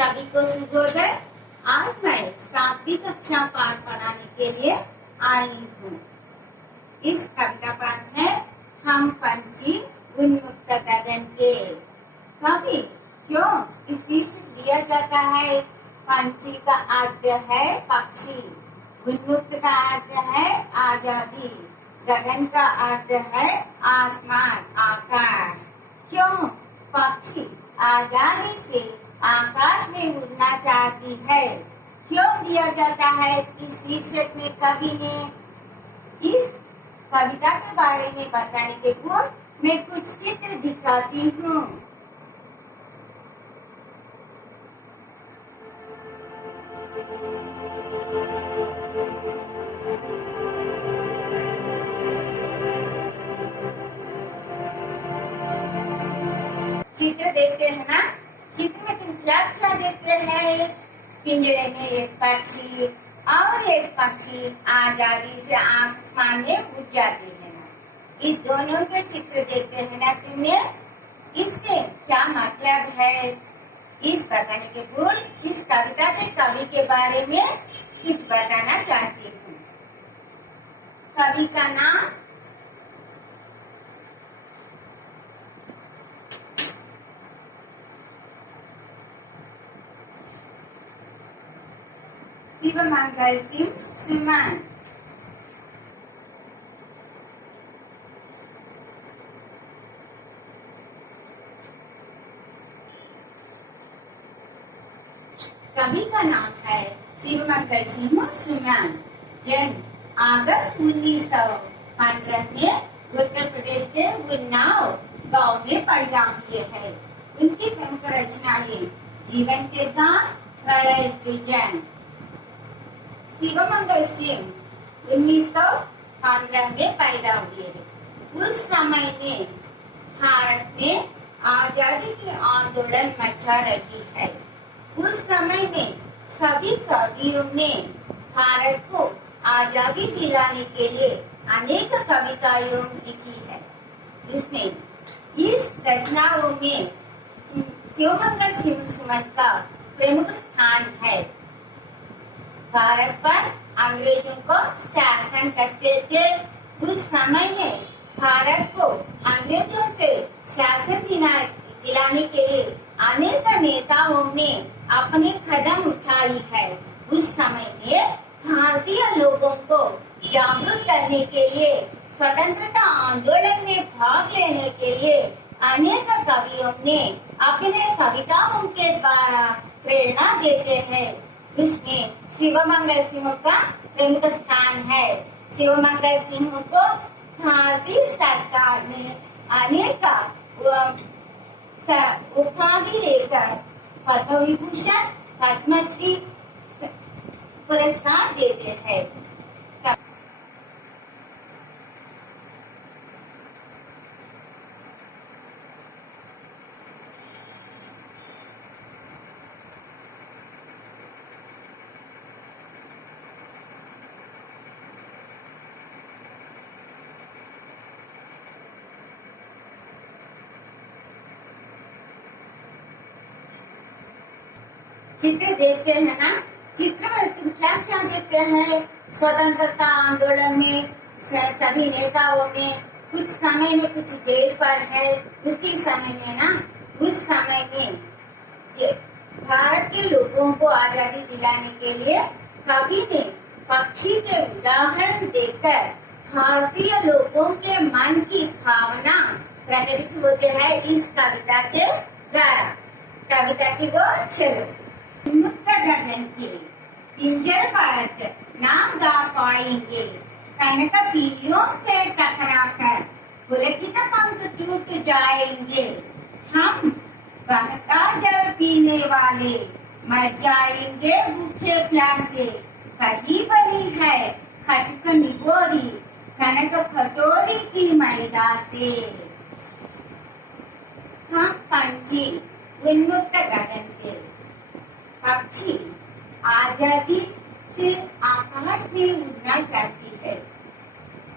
सभी को शुभोदय। आज मैं 7वीं कक्षा पाठ पढ़ाने के लिए आई हूँ। इस कविता पाठ में हम पंछी उन्मुक्त गगन के कवि क्यों इस शीर्षक दिया जाता है। पंछी का अर्थ है पक्षी, उन्मुक्त का अर्थ है आजादी, गगन का अर्थ है आसमान आकाश। क्यों पक्षी आजादी से आकाश में उड़ना चाहती है, क्यों दिया जाता है इस शीर्षक में कवि ने। इस कविता के बारे में बताने के पूर्व मैं कुछ चित्र दिखाती हूँ। चित्र देखते हैं ना, चित्र में तुम क्या क्या देखते हैं। पिंजरे में एक पक्षी और एक पक्षी आजादी से आसमान में उड़ जाते हैं ना। इस दोनों के चित्र देखते हैं ना तुमने। इसके क्या मतलब है इस बताने के पूर्व इस कविता के कवि के बारे में कुछ बताना चाहती हूँ। कवि का नाम शिवमंगल सिंह सुमन। कवि का नाम है शिवमंगल सिंह सुमन। जन्म अगस्त 1915 में उत्तर प्रदेश के उन्नाव गांव में पैदा हुए हैं। उनकी प्रमुख रचनाएं जीवन के गान, प्रलय सृजन। शिवमंगल सिंह 1915 में पैदा हुए हैं। उस समय में भारत में आजादी की आंदोलन मचा रही है। उस समय में सभी कवियों ने भारत को आजादी दिलाने के लिए अनेक कविताएं लिखी है। इसमें इस रचनाओं में शिवमंगल सिंह सुमन का प्रमुख स्थान है। भारत पर अंग्रेजों को शासन करते थे। उस समय में भारत को अंग्रेजों से शासन दिलाने के लिए अनेक नेताओं ने अपने कदम उठाई है। उस समय में भारतीय लोगों को जागरूक करने के लिए, स्वतंत्रता आंदोलन में भाग लेने के लिए अनेक कवियों ने अपने कविताओं के द्वारा प्रेरणा देते हैं। इसमें शिवमंगल सिंह का प्रमुख स्थान है। शिवमंगल सिंह को भारतीय सरकार ने अनेक उपाधि लेकर पद्म विभूषण, पद्मश्री पुरस्कार देते हैं। चित्र देखते हैं ना, चित्र में तुम क्या क्या देखते हैं। स्वतंत्रता आंदोलन में सभी नेताओं ने कुछ समय में कुछ जेल पर है। उसी समय में ना, उस समय में भारत के लोगों को आजादी दिलाने के लिए कवि ने पक्षी के उदाहरण देकर भारतीय लोगों के मन की भावना प्रकटित होते हैं इस कविता के द्वारा। कविता की ओर चलो। उन्मुक्त गगन के पिंजर पर ना गा पाएंगे, कनक तीलियों से टकरा कर पुलकित पंख टूट जाएंगे। हम बहता जल पीने वाले मर जाएंगे भूखे प्यासे। कही बनी है खटक निगोरी, कनक फटोरी की मैदा से। हम पंछी उन्मुक्त गगन के पक्षी आजादी से आकाश में उड़ना चाहती है।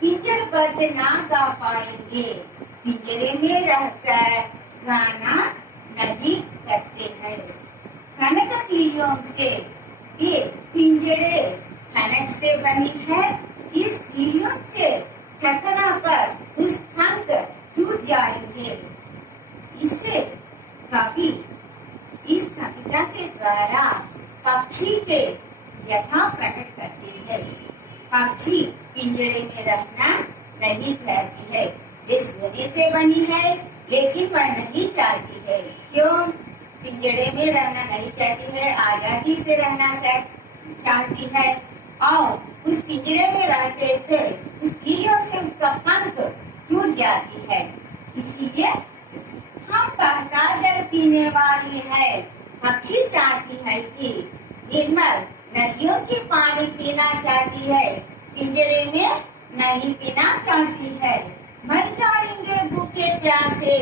पिंजरबद्ध ना गा पाएंगे, पिंजरे में रहकर गाना नहीं करते हैं। कनक तीलियों से, ये पिंजरे खनक से बनी है। इस तीलियों से ठकना पर उस पंख टूट जाएंगे। इससे कवि इस कविता के द्वारा पक्षी के यथा प्रकट करती है। पक्षी पिंजरे में रहना नहीं चाहती है। वे सोने से बनी है, लेकिन वह नहीं चाहती है। क्यों? पिंजरे में रहना नहीं चाहती है, आजादी से रहना चाहती है। और उस पिंजरे में रहते थे, उस तीलियों से उसका पंख टूट जाती है। इसीलिए हम बहता जल पीने वाली है। पक्षी चाहती है कि निर्मल नदियों के पानी पीना चाहती है, पिंजरे में नहीं पीना चाहती है। मर जाएंगे भूखे प्यासे।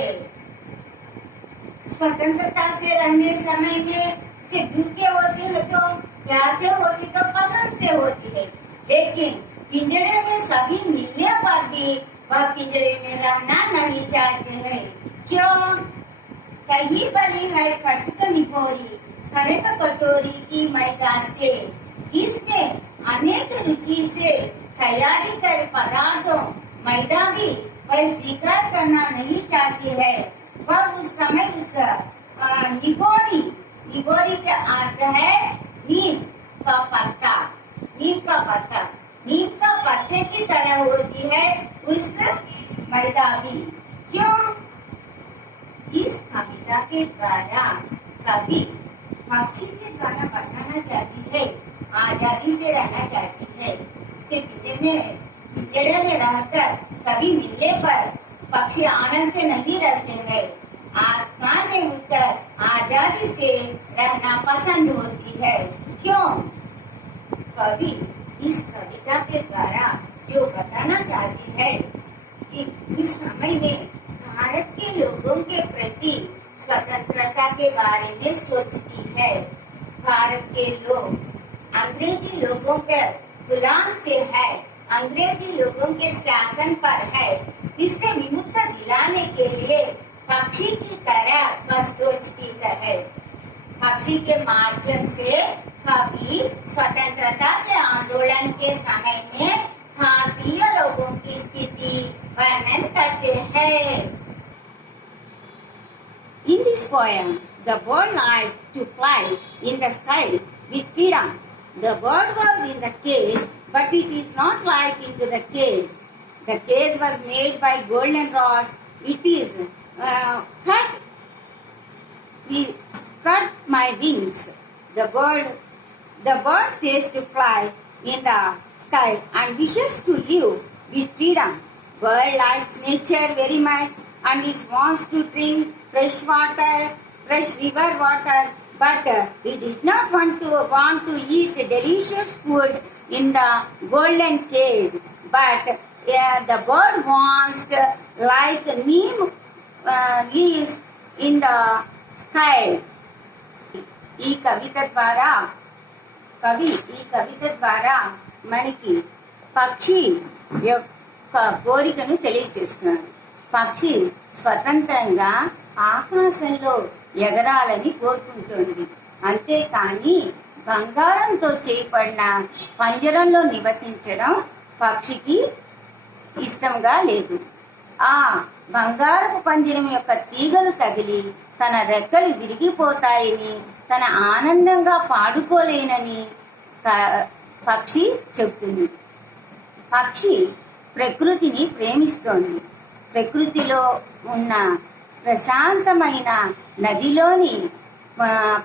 स्वतंत्रता से रहने समय में से भूखे होते हैं तो प्यासे होती तो पसंद से होती है, लेकिन पिंजरे में सभी मिलने पर भी वह पिंजरे में रहना नहीं चाहते हैं। क्यों? कहीं बनी है खटक निपोरी, खनक कटोरी की मैदा से। इसमें अनेक रुचि से तैयारी कर पदार्थों मैदा भी वह स्वीकार करना नहीं चाहती है। वह उस समय उस निगोरी का अर्थ है नीम का पत्ता। नीम का पत्ता, नीम का पत्ते की तरह होती है उस मैदा भी। क्यों? इस कविता के द्वारा कवि पक्षी के द्वारा बताना चाहती है, आजादी से रहना चाहती है। उसके पिंजरे में रहकर सभी मिलने पर पक्षी आनंद से नहीं रहते हैं। आसमान में उड़कर आजादी से रहना पसंद होती है। क्यों? कवि इस कविता के द्वारा जो बताना चाहती है कि इस समय में भारत के लोगों के प्रति स्वतंत्रता के बारे में सोचती है। भारत के लोग अंग्रेजी लोगों पर गुलाम से है, अंग्रेजी लोगों के शासन पर है। इससे विमुक्ति दिलाने के लिए पक्षी की तरह वह सोचती है। पक्षी के माध्यम से कवि स्वतंत्रता के आंदोलन के समय में भारतीय लोगों की स्थिति वर्णन करते हैं। In this poem, the bird liked to fly in the sky with freedom. The bird was in the cage, but it is not like into the cage. The cage was made by golden rods. It is cut my wings. The bird says to fly in the sky and wishes to live with freedom. Bird likes nature very much and it wants to drink fresh river water, but it did not want to eat delicious food in the golden cage. But the bird wants like neem leaves in the sky. ఈ కవిత ద్వారా మనకి పక్షి యొక్క కోరికను తెలియజేస్తున్నారు. పక్షి స్వతంత్రంగా ఆకాశంలో ఎగరాలని కోరుకుంటోంది. అంతేకాని బంగారంతో చేయబడిన పంజరంలో నివసించడం పక్షికి ఇష్టంగా లేదు. ఆ బంగారపు పంజరం యొక్క తీగలు తగిలి తన రెక్కలు విరిగిపోతాయని, తన ఆనందంగా పాడుకోలేనని పక్షి చెబుతుంది. పక్షి ప్రకృతిని ప్రేమిస్తోంది. ప్రకృతిలో ఉన్న ప్రశాంతమైన నదిలోని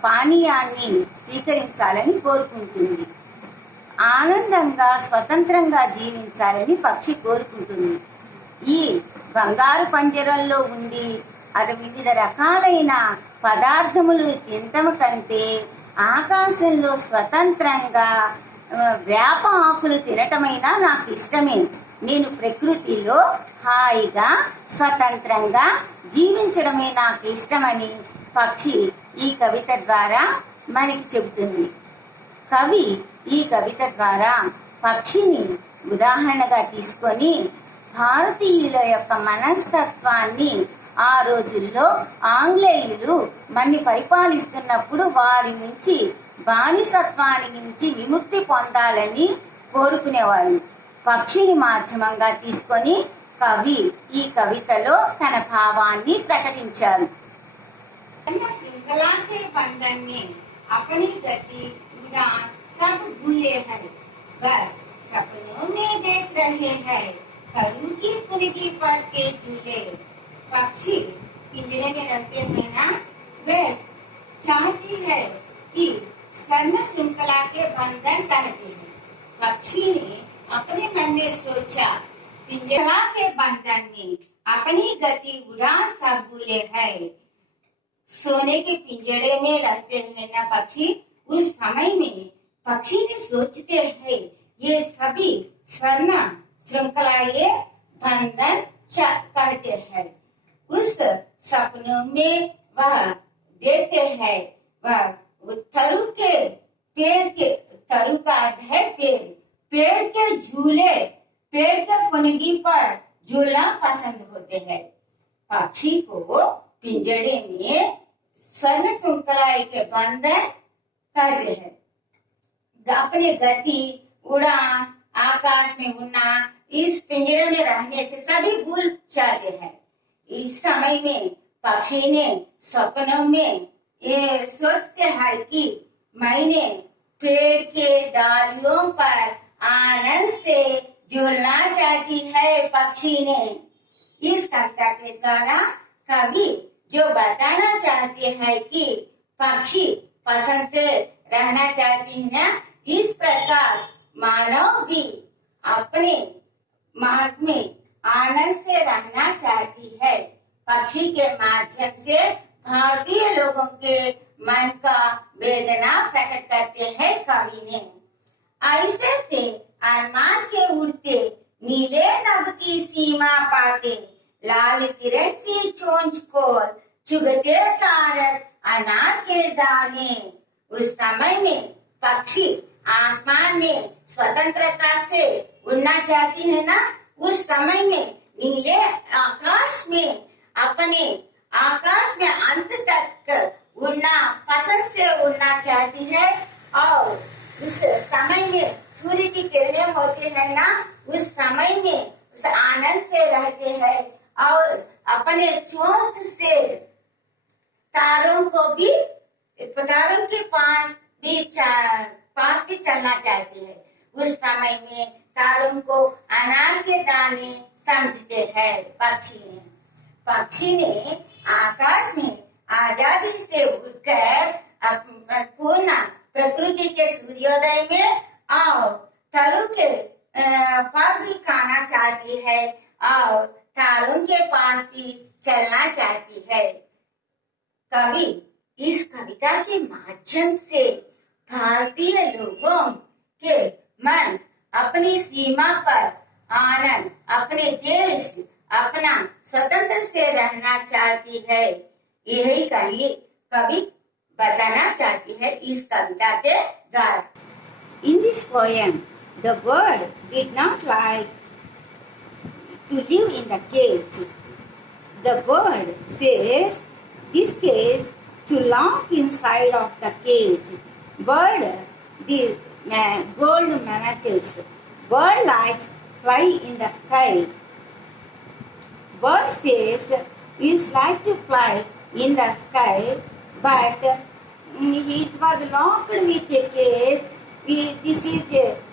పానీయాన్ని స్వీకరించాలని కోరుకుంటుంది. ఆనందంగా స్వతంత్రంగా జీవించాలని పక్షి కోరుకుంటుంది. ఈ బంగారు పంజరంలో ఉండి అది వివిధ రకాలైన పదార్థములు తినటం కంటే ఆకాశంలో స్వతంత్రంగా వేప ఆకులు తినటమైనా నాకు ఇష్టమే. నేను ప్రకృతిలో హాయిగా స్వతంత్రంగా జీవించడమే నాకు ఇష్టమని పక్షి ఈ కవిత ద్వారా మనకి చెబుతుంది. కవి ఈ కవిత ద్వారా పక్షిని ఉదాహరణగా తీసుకొని భారతీయుల యొక్క మనస్తత్వాన్ని ఆ రోజుల్లో ఆంగ్లేయులు మన్ని పరిపాలిస్తున్నప్పుడు వారి నుంచి బానిసత్వానికి నుంచి విముక్తి పొందాలని కోరుకునేవాళ్ళు. పక్షిని మాధ్యమంగా తీసుకొని కవి ఈ కవితలో తన భావాన్ని ప్రకటించారు. श्रृंखला के बंधन में अपनी गति उड़ान सब भूले हैं, बस सपनों में देख रहे हैं करू की फुनगी पर के झूले। पक्षी पिंजरे में रहते हैं ना, वे चाहती है कि स्वर्ण श्रृंखला के बंधन कहते हैं। पक्षी ने अपने मन में सोचा पिंजरा के बंधन में अपनी गति उड़ान सब भूले है। सोने के पिंजड़े में रहते हुए ना पक्षी, उस समय में पक्षी ने सोचते हैं ये सभी स्वर्ण श्रृंखलाएं बंधन कहते हैं। उस सपनों में वह देते हैं वह तरु के पेड़ के, तरु का अर्थ है पेड़, पेड़ के झूले, पेड़ के फुनगी पर झूलना पसंद होते हैं। पक्षी को पिंजड़े में स्वर्ण श्रृंखला के बंधन करते हैं। अपने गति उड़ान आकाश में उड़ना इस पिंजड़े में रहने से सभी भूल जाते हैं। इस समय में पक्षी ने सपनों में ये सोचते हैं कि मैंने पेड़ के डालियों पर आनंद से झूलना चाहती है। पक्षी ने इस कविता के द्वारा कवि जो बताना चाहते हैं कि पक्षी पसंद से रहना चाहती है ना, इस प्रकार मानव भी अपने मार्ग में आनंद से रहना चाहती है। पक्षी के माध्यम से भारतीय लोगों के मन का वेदना प्रकट करते हैं कवि ने। ऐसे थे आसमान के उड़ते नीले नभ की सीमा पाते, लाल किरण सी चोंच को चुगते तारक अनार के दाने। उस समय में पक्षी आसमान में स्वतंत्रता से उड़ना चाहती है ना, उस समय में नीले आकाश में अपने आकाश में अंत तक उड़ना पसंद से उड़ना चाहती है। और उस समय में सूर्य की किरणें होती है ना, उस समय में उस आनंद से रहते हैं और अपने चोंच से तारों के पास भी चलना चाहती है। उस समय में तारों को अनार के दाने समझते हैं पक्षी ने आकाश में आजादी से उड़कर पूर्ण प्रकृति के सूर्योदय में और तरु के फल भी खाना चाहती है और तारों के पास भी चलना चाहती है। कवि इस कविता के माध्यम से भारतीय लोगों के मन अपनी सीमा पर आनंद, अपने देश, अपना स्वतंत्र से रहना चाहती है, यही कवि बताना चाहती है इस कविता के द्वारा। In this poem, the bird did not like to live in the cage. The bird says this cage to lock inside of the cage. Bird, the gold manacles. Bird likes fly in the sky. Bird says it's like to fly in the sky, but it was locked with a cage.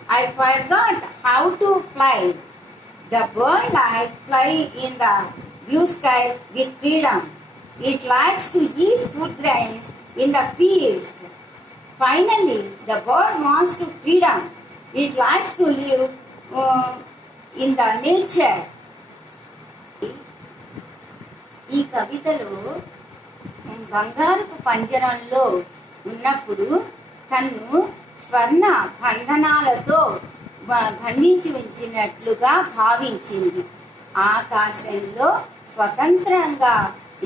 I forgot how to fly. The bird likes fly in the blue sky with freedom. It likes to eat food grains in the fields. Finally, the bird wants to freedom. It likes to live in the nature. ఈ కవితలో బంగారపు పంజరంలో ఉన్నప్పుడు తన్ను స్వర్ణ బంధనాలతో బంధించి ఉంచినట్లుగా భావించింది. ఆకాశంలో స్వతంత్రంగా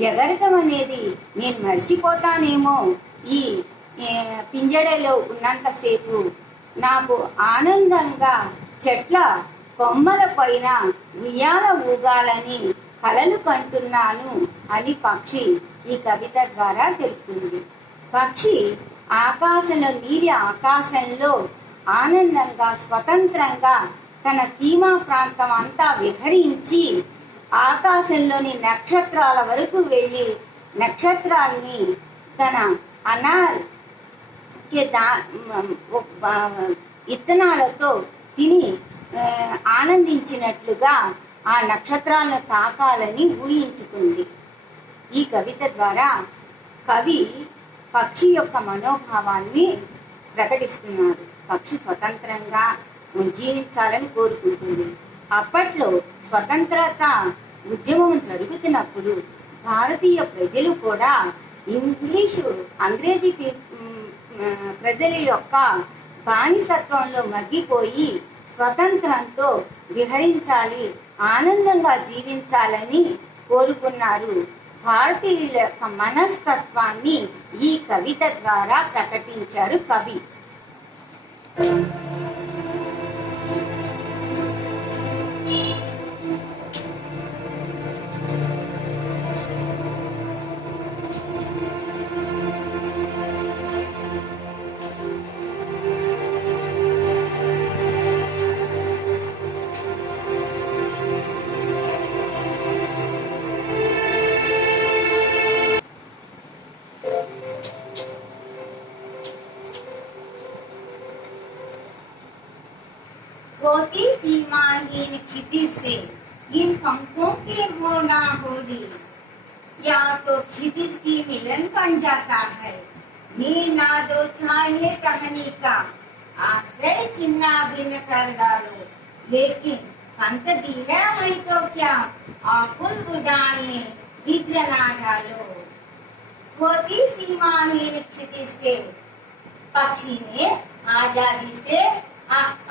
ఎగరటం అనేది నేను మర్చిపోతానేమో, ఈ పింజడలో ఉన్నంతసేపు నాకు ఆనందంగా చెట్ల కొమ్మల పైన ఉయ్యాల ఊగాలని కలలు కంటున్నాను అని పక్షి ఈ కవిత ద్వారా తెలుపుతుంది. పక్షి ఆకాశంలో, నీలి ఆకాశంలో ఆనందంగా స్వతంత్రంగా తన సీమా ప్రాంతం అంతా విహరించి ఆకాశంలోని నక్షత్రాల వరకు వెళ్ళి నక్షత్రాల్ని తన ఇత్తనాలతో తిని ఆనందించినట్లుగా ఆ నక్షత్రాలను తాకాలని ఊహించుకుంది. ఈ కవిత ద్వారా కవి పక్షి యొక్క మనోభావాన్ని ప్రకటిస్తున్నారు. పక్షి స్వతంత్రంగా జీవించాలని కోరుకుంటుంది. అప్పట్లో స్వతంత్రత ఉద్యమం జరుగుతున్నప్పుడు భారతీయ ప్రజలు కూడా అంగ్రేజీ ప్రజల యొక్క బానిసత్వంలో మగ్గిపోయి స్వతంత్రంతో విహరించాలి, ఆనందంగా జీవించాలని కోరుకున్నారు. భారతీయుల యొక్క మనస్తత్వాన్ని ఈ కవిత ద్వారా ప్రకటించారు కవి. होती सीमाहीन क्षितिज से इन पंखों के होना होली, या तो क्षितिज की मिलन बन जाता है, नीर ना दो छाये टहनी का आश्रय चिन्ना भिन्न कर डालो, लेकिन पंख दिया है तो क्या आकुल उड़ान में विघ्न ना डालो। होती सीमाहीन क्षितिज से, पक्षी ने आजादी से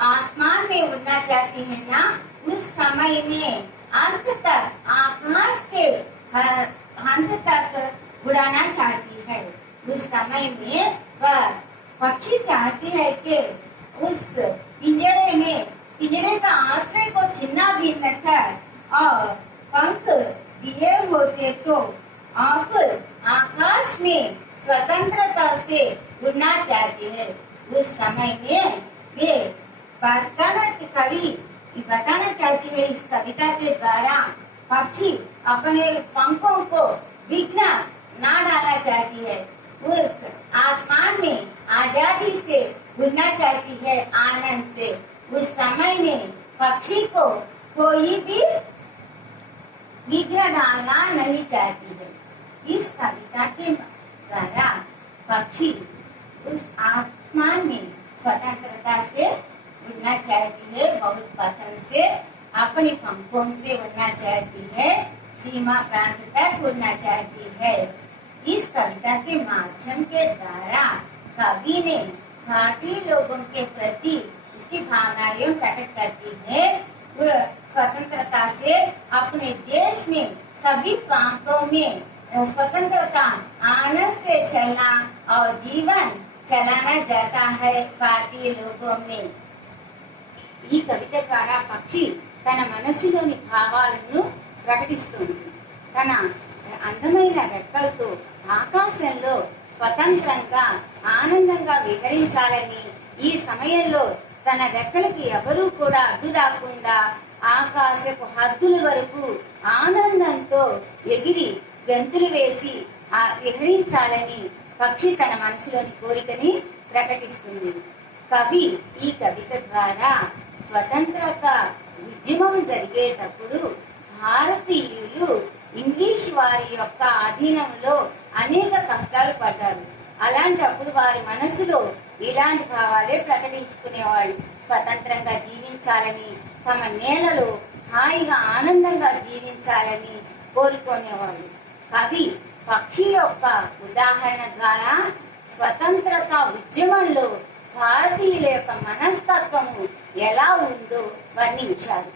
आसमान में उड़ना चाहती है ना, उस समय में अंत तक आकाश के अंत तक उड़ाना चाहती है। उस समय में वह पक्षी चाहती है कि उस पिंजरे का आश्रय को छिन्ना भिन्न कर और पंख दिए होते तो आकाश में स्वतंत्रता से उड़ना चाहती है। उस समय में वे बताना चाहती है इस कविता के द्वारा, पक्षी अपने पंखों को विघ्न ना डालना चाहती है, उस आसमान में आजादी से उड़ना चाहती है आनंद से। उस समय में पक्षी को कोई भी विघ्न डालना नहीं चाहती है। इस कविता के द्वारा पक्षी उस आसमान में स्वतंत्रता से उड़ना चाहती है, बहुत पसंद से अपने पंखों से उड़ना चाहती है, सीमा प्रांत तक उड़ना चाहती है। इस कविता के माध्यम के द्वारा कवि ने भारतीय लोगों के प्रति उसकी भावनाएं प्रकट करती है। वह स्वतंत्रता से अपने देश में सभी प्रांतों में स्वतंत्रता आनंद से चलना और जीवन चलाना जाता है भारतीय लोगों में। ఈ కవిత ద్వారా పక్షి తన మనసులోని భావాలను ప్రకటిస్తుంది. తన అందమైన రెక్కలతో ఆకాశంలో స్వతంత్రంగా ఆనందంగా విహరించాలని, ఈ సమయంలో తన రెక్కలకి ఎవరూ కూడా అడ్డు రాకుండా ఆకాశపు హద్దుల వరకు ఆనందంతో ఎగిరి గంతులు వేసి విహరించాలని పక్షి తన మనసులోని కోరికని ప్రకటిస్తుంది. కవి ఈ కవిత ద్వారా స్వతంత్రత ఉద్యమం జరిగేటప్పుడు భారతీయులు ఇంగ్లీష్ వారి యొక్క అధీనంలో అనేక కష్టాలు పడ్డారు. అలాంటప్పుడు వారి మనసులో ఇలాంటి భావాలే ప్రకటించుకునేవాళ్ళు. స్వతంత్రంగా జీవించాలని, తమ నేలలో హాయిగా ఆనందంగా జీవించాలని కోరుకునేవాళ్ళు. కవి పక్షి యొక్క ఉదాహరణ ద్వారా స్వతంత్రత ఉద్యమంలో భారతీయుల యొక్క మనస్తత్వము ఎలా ఉందో వర్ణించారు.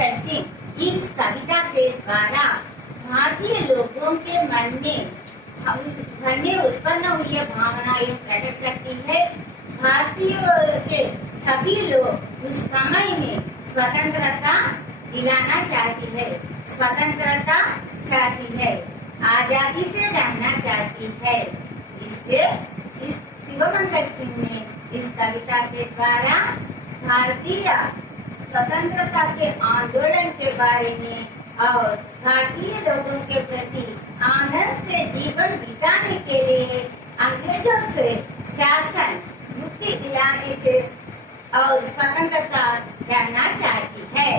मंगल सिंह इस कविता के द्वारा भारतीय लोगों के मन में उत्पन्न हुई भावनाएं प्रकट करती है। भारतीयों के सभी लोग उस समय में स्वतंत्रता दिलाना चाहती है, स्वतंत्रता चाहती है, आजादी से रहना चाहती है। इससे इस शिवमंगल सिंह ने इस कविता के द्वारा भारतीय स्वतंत्रता के आंदोलन के बारे में और भारतीय लोगों के प्रति आनंद से जीवन बिताने के लिए अंग्रेजों से शासन मुक्ति दिलाने से और स्वतंत्रता रहना चाहती है।